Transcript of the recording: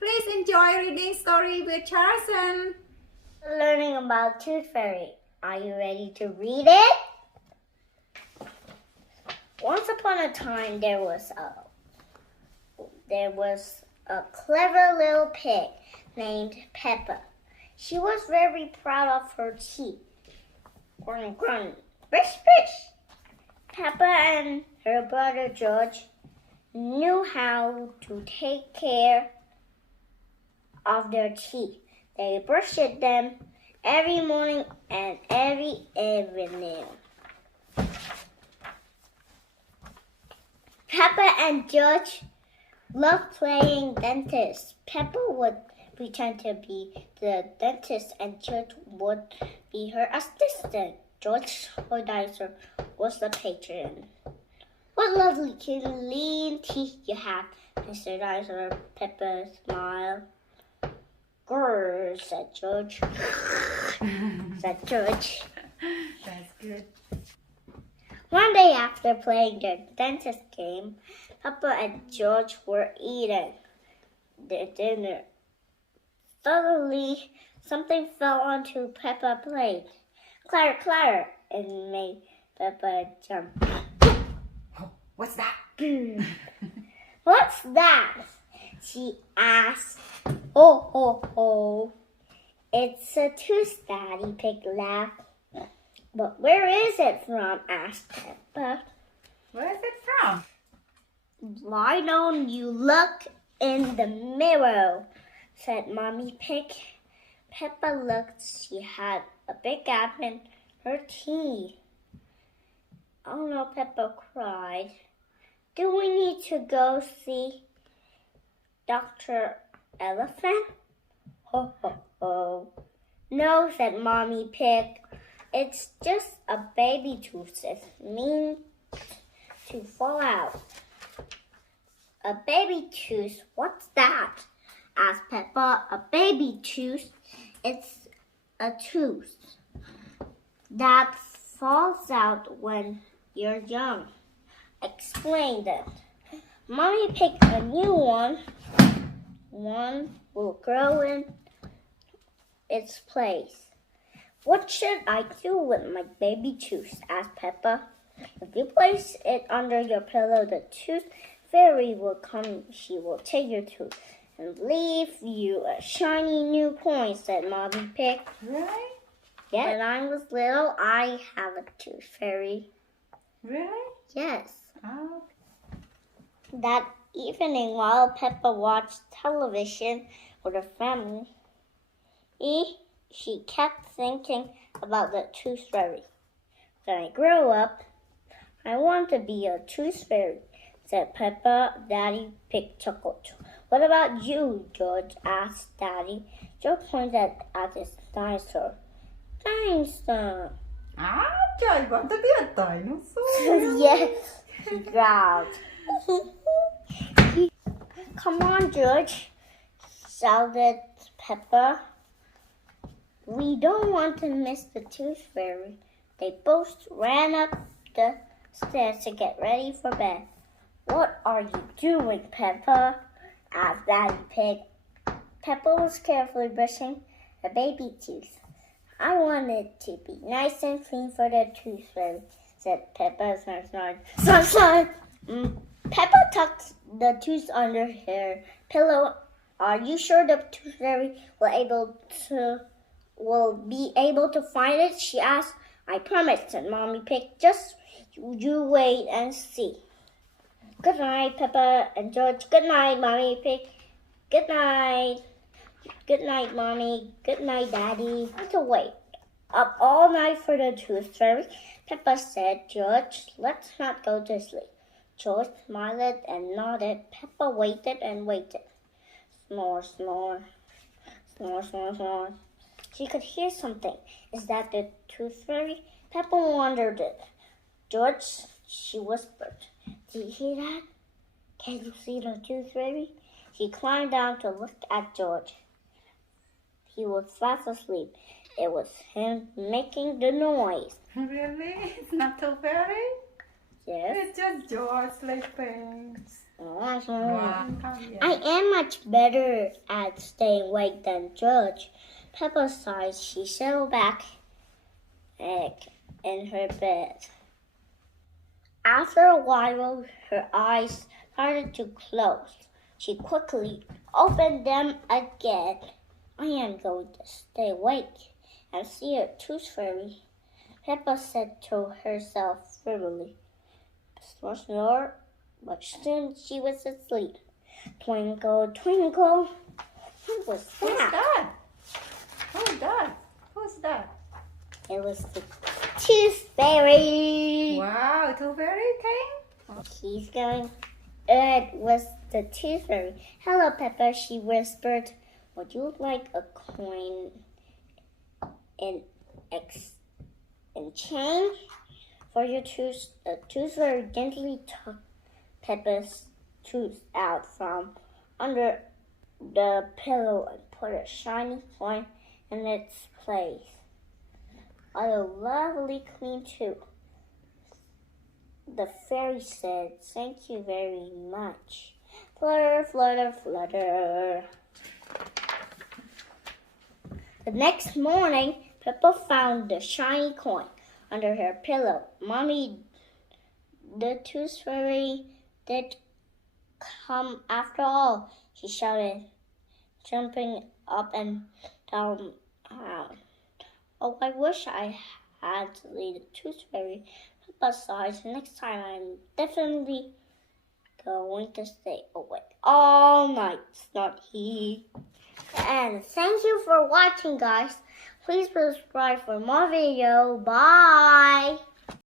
Please enjoy reading story with Charleson. Learning about Tooth Fairy. Are you ready to read it? Once upon a time, there was a clever little pig named Peppa. She was very proud of her teeth. Grunt, grunt, bish, bish. Peppa and her brother George knew how to take care of their teeth. They brushed them every morning and every evening. Peppa and George loved playing dentist. Peppa would pretend to be the dentist and George would be her assistant. George, her dinosaur, was the patron. What lovely clean teeth you have, Mr. Dinosaur. Peppa smiled. Grrr, said George. That's good. One day after playing their dentist game, Peppa and George were eating their dinner. Suddenly, something fell onto Peppa's plate. Clatter, clatter, and made Peppa jump. Oh, what's that? What's that? She asked. Oh, oh, oh. It's a tooth, Daddy Pig laughed. But where is it from? Asked Peppa. Where is it from? Why don't you look in the mirror? Said Mommy Pig. Peppa looked. She had a big gap in her teeth. Oh no, Peppa cried. Do we need to go see Dr. Elephant? Ho, ho, ho. No, said Mommy Pig. It's just a baby tooth. It's mean to fall out. A baby tooth? What's that? Asked Peppa. A baby tooth? It's a tooth that falls out when you're young. Explained it. Mommy picked a new one. One will grow in its place. What should I do with my baby tooth? Asked Peppa. If you place it under your pillow, the tooth fairy will come. She will take your tooth and leave you a shiny new coin, said Mommy Pig. Really? Yeah, when I was little, I have a tooth fairy. Really? Yes. Oh. That evening, while Peppa watched television with her family, she kept thinking about the tooth fairy. When I grow up, I want to be a tooth fairy, said Peppa. Daddy Pig chuckled. What about you, George? Asked Daddy. George pointed at his dinosaur. Dinosaur. Ah, George want to be a dinosaur. Yes, he growled. Come on, George, shouted Peppa. We don't want to miss the tooth fairy. They both ran up the stairs to get ready for bed. What are you doing, Peppa? Asked Daddy Pig. Peppa was carefully brushing a baby tooth. I want it to be nice and clean for the tooth fairy, said Peppa. Snort. Peppa tucked the tooth under her pillow. Are you sure the tooth fairy will be able to find it? She asked. I promise, said Mommy Pig. Just you wait and see. Good night, Peppa and George. Good night, Mommy Pig. Good night. Good night, Mommy. Good night, Daddy. I have to wait up all night for the tooth fairy. Peppa said, George, let's not go to sleep. George smiled and nodded. Peppa waited and waited. Snore, snore. Snore, snore, snore. She could hear something. Is that the tooth fairy? Peppa wondered it. George, she whispered. Do you hear that? Can you see the tooth fairy? She climbed down to look at George. He was fast asleep. It was him making the noise. Really? It's not too fairy? Yes. It's just George sleeping. Wow. I am much better at staying awake than George. Peppa sighed. She settled back in her bed. After a while, her eyes started to close. She quickly opened them again. I am going to stay awake and see a tooth fairy, Peppa said to herself firmly. Snore, snore, but soon she was asleep. Twinkle, twinkle. Who was that? Who's that? Who's that? It was the tooth fairy. Wow, tooth fairy came? It was the tooth fairy. Hello, Peppa, she whispered. Would you like a coin in exchange for your tooth? The tooth fairy gently took Peppa's tooth out from under the pillow and put a shiny coin in its place. What a lovely clean tooth, the fairy said. Thank you very much. Flutter, flutter, flutter. The next morning, Peppa found the shiny coin under her pillow. Mommy, the tooth fairy did come after all, she shouted, jumping up and down. Oh, I wish I had the tooth fairy. Peppa sighed. Next time I'm definitely going to stay awake all night, snort he. And thank you for watching, guys. Please subscribe for more video. Bye.